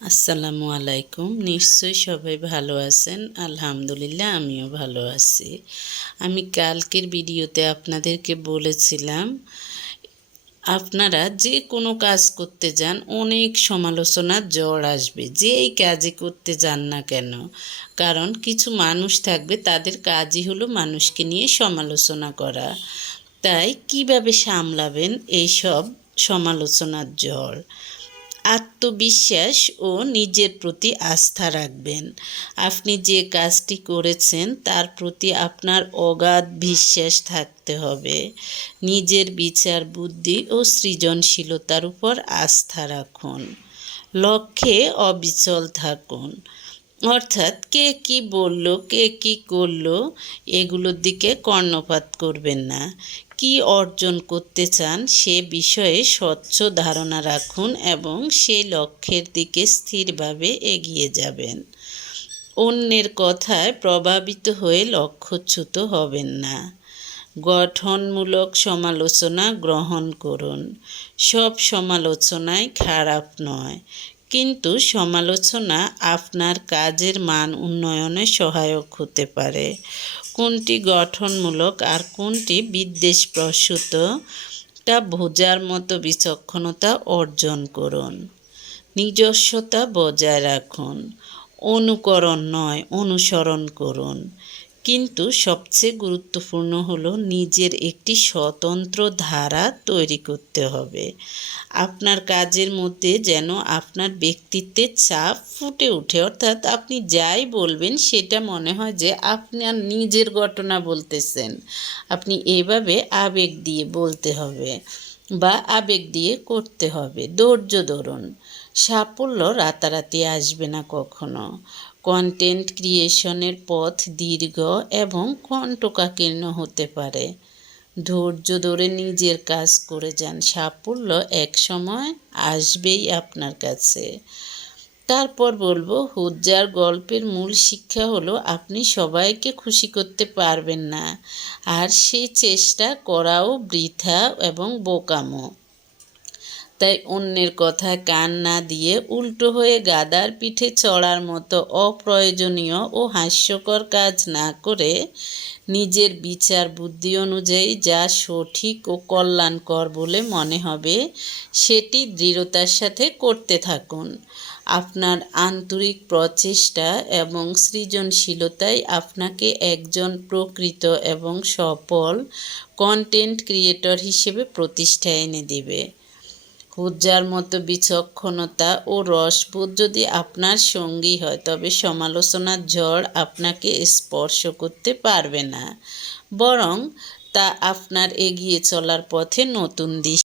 আসসালামু আলাইকুম। নিশ্চয়ই সবাই ভালো আছেন। আলহামদুলিল্লাহ আমিও ভালো আছি। আমি কালকের ভিডিওতে আপনাদেরকে বলেছিলাম আপনারা যে কোনো কাজ করতে যান অনেক সমালোচনার ঝড় আসবে, যেই কাজই করতে যান না কেন। কারণ কিছু মানুষ থাকবে তাদের কাজই হলো মানুষকে নিয়ে সমালোচনা করা। তাই কিভাবে সামলাবেন এইসব সমালোচনার ঝড়? আত্মবিশ্বাস ও নিজের প্রতি আস্থা রাখবেন। আপনি যে কাজটি করেছেন তার প্রতি আপনার অগাধ বিশ্বাস থাকতে হবে। নিজের বিচার বুদ্ধি ও সৃজনশীলতার উপর আস্থা রাখুন। লক্ষ্যে অবিচল থাকুন। অর্থাৎ কে কি বলল, কে কি করলো, এগুলোর দিকে কর্ণপাত করবেন না। কি অর্জন করতে চান সে বিষয়ে স্বচ্ছ ধারণা রাখুন এবং সেই লক্ষ্যের দিকে স্থিরভাবে এগিয়ে যাবেন। অন্যের কথায় প্রভাবিত হয়ে লক্ষ্যচ্যুত হবেন না। গঠনমূলক সমালোচনা গ্রহণ করুন। সব সমালোচনাই খারাপ নয়, কিন্তু সমালোচনা আপনার কাজের মান উন্নয়নে সহায়ক হতে পারে। কোনটি গঠনমূলক আর কোনটি বিদ্বেষপ্রসূত তা বোঝার মতো বিচক্ষণতা অর্জন করুন। নিজস্বতা বজায় রাখুন। অনুকরণ নয়, অনুসরণ করুন। কিন্তু সবচেয়ে গুরুত্বপূর্ণ হলো নিজের একটি স্বতন্ত্র ধারা তৈরি করতে হবে। আপনার কাজের মধ্যে যেন আপনার ব্যক্তিত্বের ছাপ ফুটে ওঠে, অর্থাৎ আপনি যাই বলবেন সেটা মনে হয় যে আপনার নিজের ঘটনা বলতেছেন। আপনি এভাবে আবেগ দিয়ে বলতে হবে বা আবেগ দিয়ে করতে হবে। ধৈর্য ধরুন। সাফল্য রাতারাতি আসবে না কখনো। কন্টেন্ট ক্রিয়েশনের পথ দীর্ঘ এবং কণ্টকাকীর্ণ হতে পারে। ধৈর্য ধরে নিজের কাজ করে যান, সাফল্য এক সময় আসবেই আপনার কাছে। তারপর বলবো, হুজ্জার গল্পের মূল শিক্ষা হলো আপনি সবাইকে খুশি করতে পারবেন না, আর সেই চেষ্টা করাও বৃথা এবং বোকামো। তাই অন্যের কথায় কান না দিয়ে উল্টো হয়ে গাধার পিঠে চড়ার মতো অপ্রয়োজনীয় ও হাস্যকর কাজ না করে নিজের বিচার বুদ্ধি অনুযায়ী যা সঠিক ও কল্যাণকর বলে মনে হবে সেটি দৃঢ়তার সাথে করতে থাকুন। আপনার আন্তরিক প্রচেষ্টা এবং সৃজনশীলতাই আপনাকে একজন প্রকৃত এবং সফল কন্টেন্ট ক্রিয়েটর হিসেবে প্রতিষ্ঠা এনে দেবে। হুজ্জার মতো বিচক্ষণতা ও রসবোধ যদি আপনার সঙ্গী হয় তবে সমালোচনার ঝড় আপনাকে স্পর্শ করতে পারবে না, বরং তা আপনার এগিয়ে চলার পথে নতুন দিশা